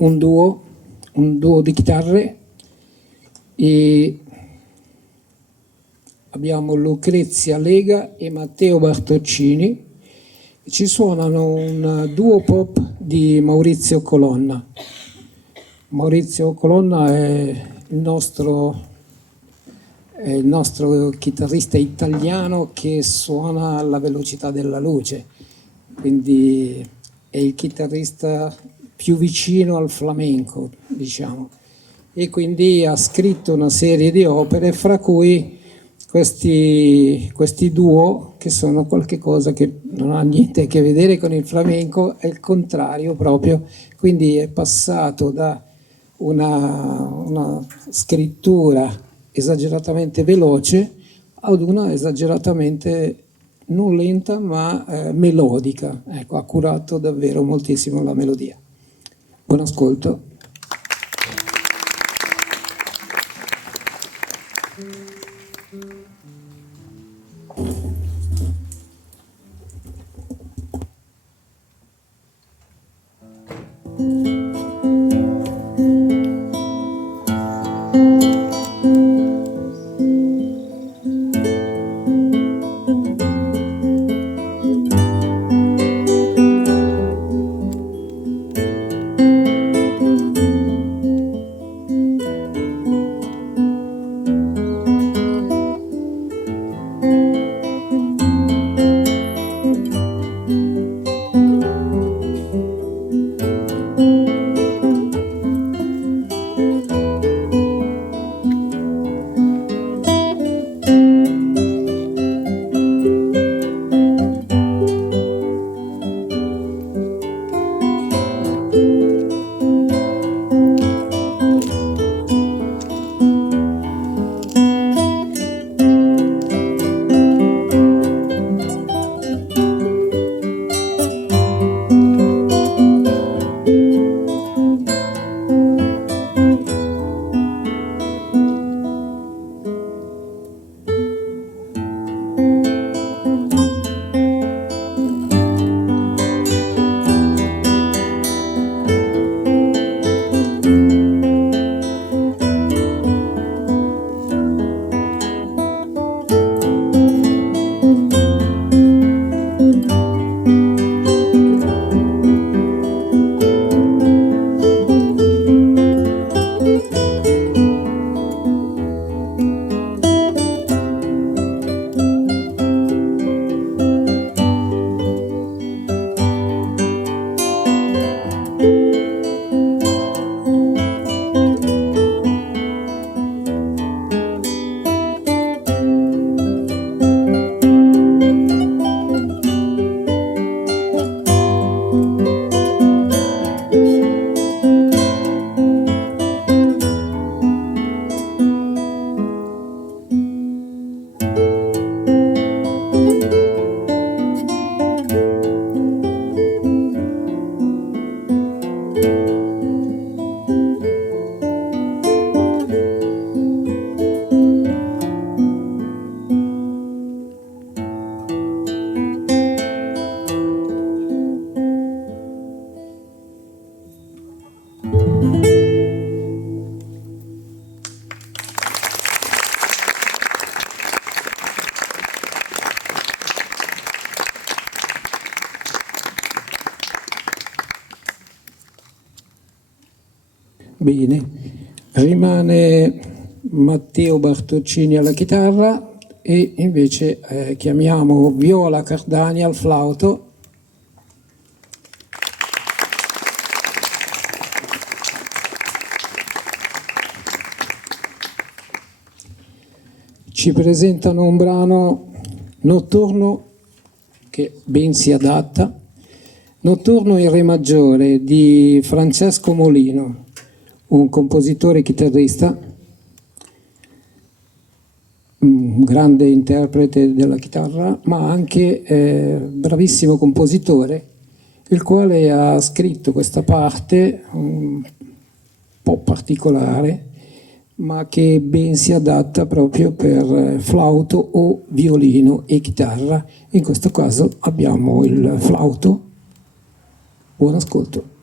un duo di chitarre, e abbiamo Lucrezia Lega e Matteo Bartoccini. Ci suonano un duo pop di Maurizio Colonna. Maurizio Colonna è il nostro chitarrista italiano che suona alla velocità della luce, quindi è il chitarrista più vicino al flamenco, diciamo, e quindi ha scritto una serie di opere, fra cui questi duo, che sono qualche cosa che non ha niente a che vedere con il flamenco, è il contrario proprio, quindi è passato da una scrittura esageratamente veloce ad una esageratamente non lenta ma melodica. Ecco, ha curato davvero moltissimo la melodia. Buon ascolto. Bene, rimane Matteo Bartoccini alla chitarra e invece chiamiamo Viola Cardani al flauto. Ci presentano un brano notturno che ben si adatta, Notturno in Re maggiore di Francesco Molino, un compositore e chitarrista, un grande interprete della chitarra, ma anche bravissimo compositore, il quale ha scritto questa parte un po' particolare, ma che ben si adatta proprio per flauto o violino e chitarra. In questo caso abbiamo il flauto. Buon ascolto.